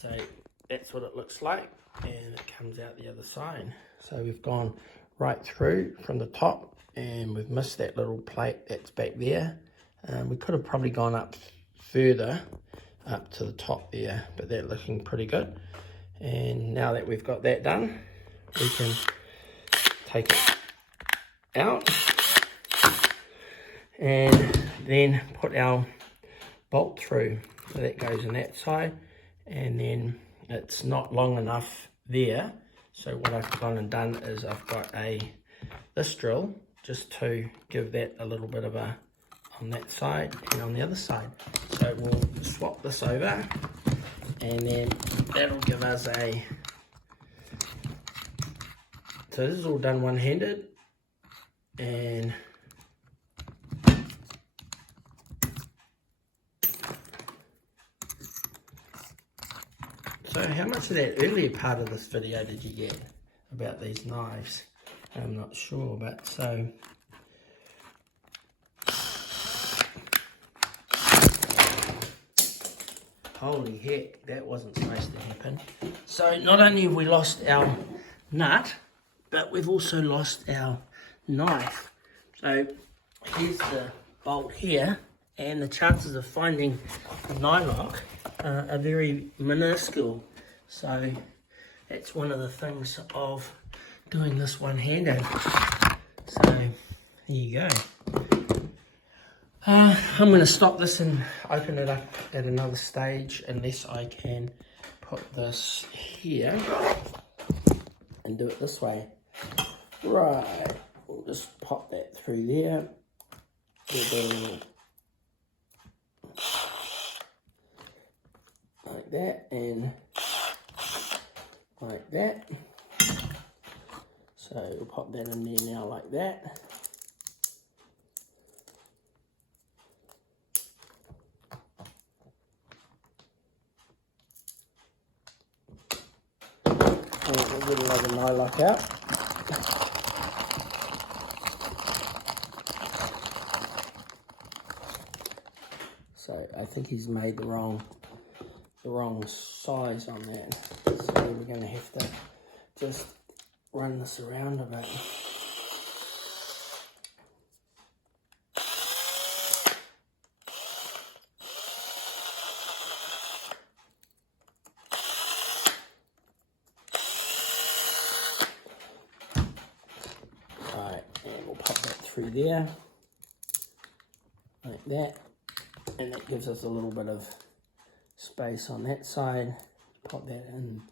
So that's what it looks like, and it comes out the other side. So we've gone right through from the top, and we've missed that little plate that's back there. We could have probably gone up further up to the top there, but they're looking pretty good. And now that we've got that done, we can take it out and then put our bolt through. So that goes in that side, and then it's not long enough there. So what I've gone and done is I've got this drill just to give that a little bit of a on that side and on the other side. So we'll swap this over, and then that'll give us so this is all done one-handed, and so how much of that earlier part of this video did you get about these knives? I'm not sure, but so holy heck, that wasn't supposed to happen. So not only have we lost our nut, but we've also lost our knife. So here's the bolt here, and the chances of finding a nylock are very minuscule. So that's one of the things of doing this one-handed. So there you go. I'm going to stop this and open it up at another stage, unless I can put this here and do it this way. Right, we'll just pop that through there. Like that and like that. So we'll pop that in there now like that. And we'll get another nylock out. So I think he's made the wrong size on that. So we're going to have to just run this around a bit. Alright, and we'll pop that through there, like that. And that gives us a little bit of space on that side. Pop that in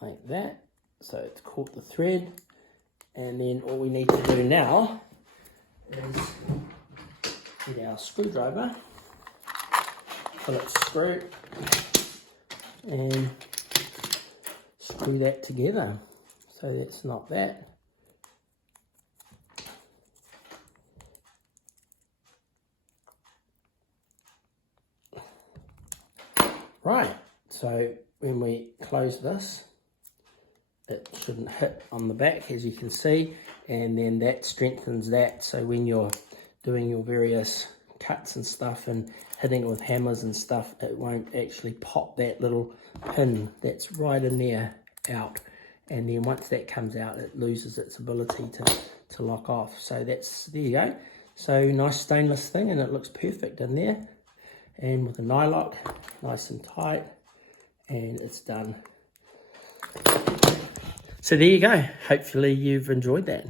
like that. So it's caught the thread. And then all we need to do now is get our screwdriver, Phillips screw, and screw that together. So that's not that. Right, so when we close this, it shouldn't hit on the back, as you can see, and then that strengthens that. So when you're doing your various cuts and stuff and hitting it with hammers and stuff, it won't actually pop that little pin that's right in there out. And then once that comes out, it loses its ability to lock off. So there you go. So nice stainless thing, and it looks perfect in there. And with a nylock, nice and tight, and it's done. So there you go. Hopefully you've enjoyed that.